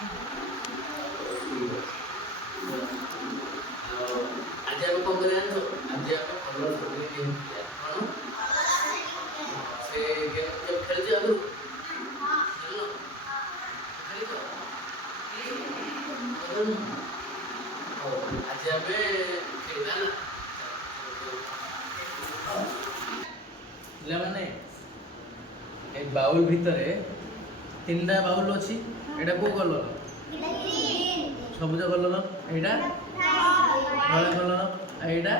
ଆଜି ଆମେ କଣ କରିବା ଜାଣିଛ? ଆଜି ଆମେ କଲର ଫଟୋ ଗେମ୍ ଖେଳିବା। କଣ? ସେ ଗେମ୍ କେବେ ଖେଳିଛ ଆଗରୁ? ଖେଳିନ? ଖେଳିଛ? ଖେଳିନ? ହଉ ଆଜି ଆମେ ଖେଳିବା ହେଲା। ପିଲାମାନେ ଏ ବାଉଲ ଭିତରେ ତିନିଟା ବାଉଲ ଅଛି। ଏଇଟା କୋଉ କଲର? ସବୁଜ କଲର। ଏଇଟା ଧଳା କଲର। ଆଉ ଏଇଟା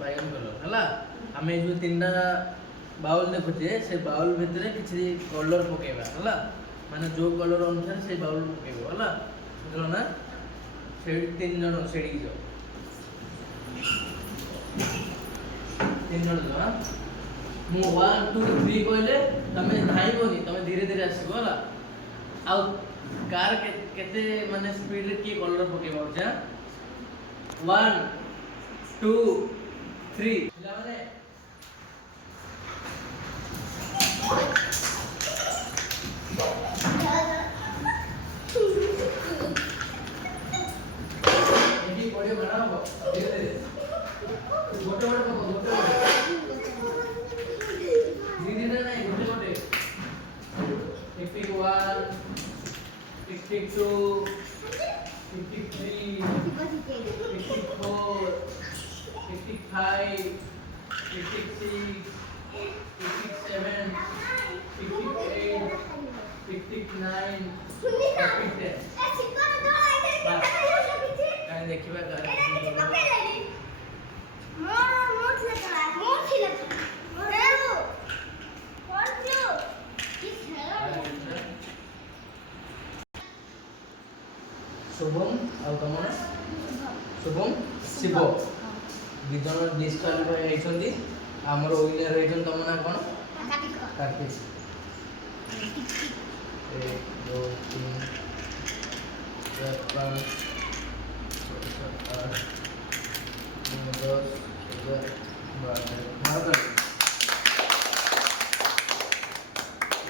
ବାଇଗଣ କଲର ହେଲା। ଆମେ ଏଇ ଯୋଉ ତିନିଟା ବାଉଲ ଦେଖୁଛେ ସେ ବାଉଲ ଭିତରେ କିଛି କଲର ପକେଇବା ହେଲା। ମାନେ ଯୋଉ କଲର ଅନୁସାରେ ସେଇ ବାଉଲ ପକେଇବ ହେଲା। ବୁଝିଲ ନା? ସେଇଠି ତିନି ଜଣ ସେଇଠିକି ଯାଅ। ତିନି ଜଣ ଯାଅ। ମୁଁ 1 2 3 କହିଲେ ତମେ ଧାଇବନି, ତମେ ଧୀରେ ଧୀରେ ଆସିବ ହେଲା। ଆଉ କାର କେତେ ମାନେ ସ୍ପିଡ ରେ କିଏ କଲର ପକେଇବ ଯା 1 2 3 ପିଲାମାନେ ଏଠି ପଡ଼ିବ ମାଡ଼ ହବ ଧୀରେ ଧୀରେ ଗୋଟେ ଗୋଟେ ପକో ଗୋଟେ ଧୀରେ ଧୀରେ ନାହିଁ ଗୋଟେ ଗୋଟେ टिक टिक 1 टिक टिक 2 टिक टिक 3 टिक टिक 4 टिक टिक 5 टिक टिक 6 टिक टिक 7 टिक टिक 8 टिक टिक 9 टिक टिक 10 काहे देखिबा शुभम और तुम शुभम शिव दिजन डिस्क्वालिफाई होइछंती हमर विनर होइछन तुम ना कोन कार्तिक 1 2 3 4 5 6 7 8 9 10 11 12 मार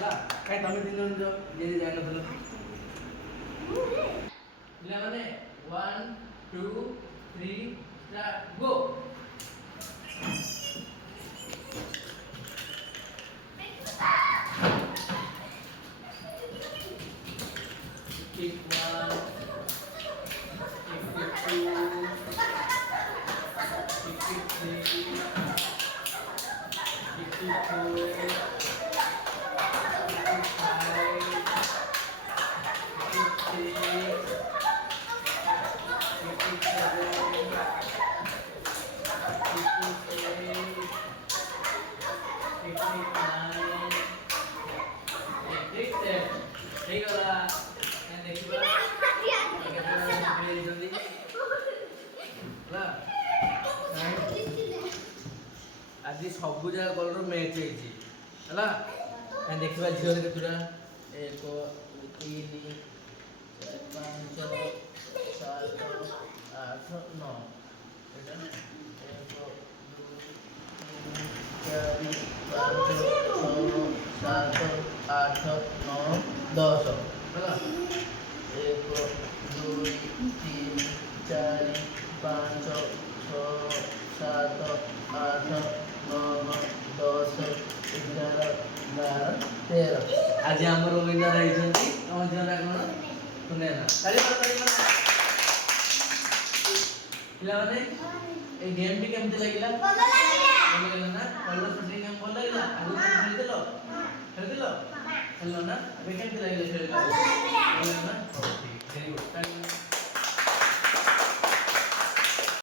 ला काई तमे तीन जन जो जे जाय नथलो पिलामाने 1 2 3 स्टार्ट गो टिक 1 टिक 2 टिक 3 टिक 4 आज सबू जगह कलर मैच है देखा झील केतुटा 1 3 4 5 7 8 9 1 2 3 4 5 6 7 8 9 10 है 1 2 3 4 5 6 7 8 9 10 11 12 13 आज आमर विनर होइछंती तम झीलटा कोन सुनेना पिला माने ए गेम टी केमते लागिला ଭଲ ଲାଗିला ना कलर शूटिंग गेम ଭଲ ଲାଗିला आगु खेलदिलो खेललो ना अब केमते लागिला खेलला ଭଲ ଲାଗିला ना ठीक वेरी गुड